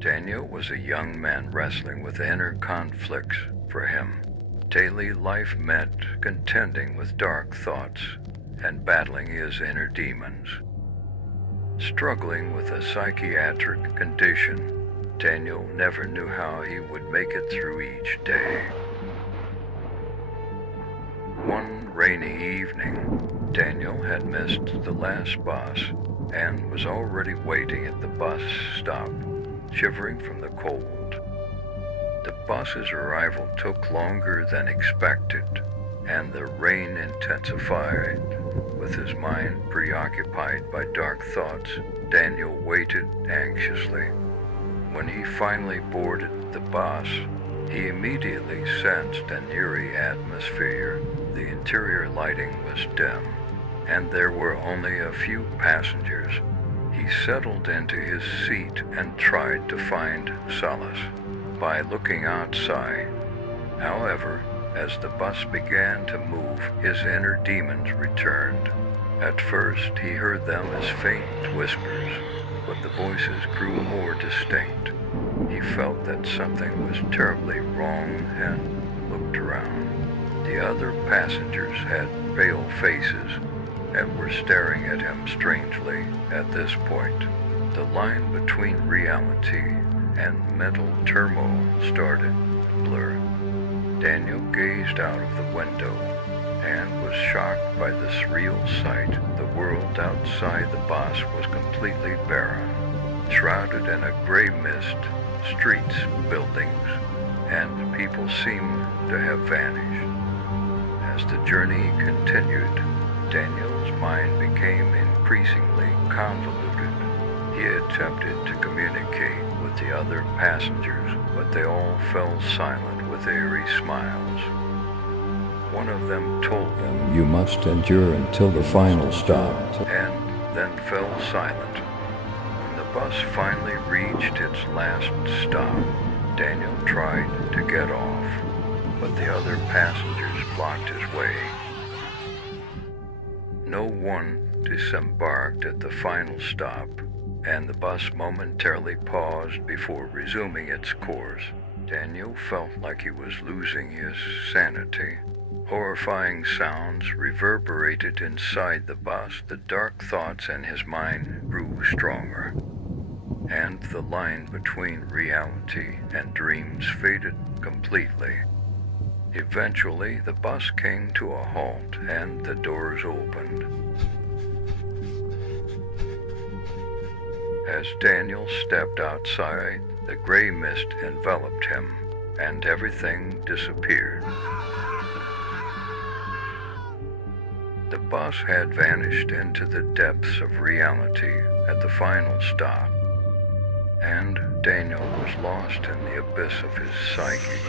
Daniel was a young man wrestling with inner conflicts for him. Daily life meant contending with dark thoughts and battling his inner demons. Struggling with a psychiatric condition, Daniel never knew how he would make it through each day. One rainy evening, Daniel had missed the last bus and was already waiting at the bus stop, shivering from the cold. The bus's arrival took longer than expected, and the rain intensified. With his mind preoccupied by dark thoughts, Daniel waited anxiously. When he finally boarded the bus, he immediately sensed an eerie atmosphere. The interior lighting was dim, and there were only a few passengers. He settled into his seat and tried to find solace by looking outside. However, as the bus began to move, his inner demons returned. At first, he heard them as faint whispers, but the voices grew more distinct. He felt that something was terribly wrong and looked around. The other passengers had pale faces and were staring at him strangely. At this point, the line between reality and mental turmoil started to blur. Daniel gazed out of the window and was shocked by the surreal sight. The world outside the bus was completely barren, shrouded in a gray mist. Streets, buildings, and people seemed to have vanished. As the journey continued, Daniel's mind became increasingly convoluted. He attempted to communicate with the other passengers, but they all fell silent with eerie smiles. One of them told them, "You must endure until the final stop." and then fell silent. When the bus finally reached its last stop, Daniel tried to get off, but the other passengers blocked his way. No one disembarked at the final stop, and the bus momentarily paused before resuming its course. Daniel felt like he was losing his sanity. Horrifying sounds reverberated inside the bus. The dark thoughts in his mind grew stronger, and the line between reality and dreams faded completely. Eventually, the bus came to a halt and the doors opened. As Daniel stepped outside, the gray mist enveloped him, and everything disappeared. The bus had vanished into the depths of reality at the final stop, and Daniel was lost in the abyss of his psyche.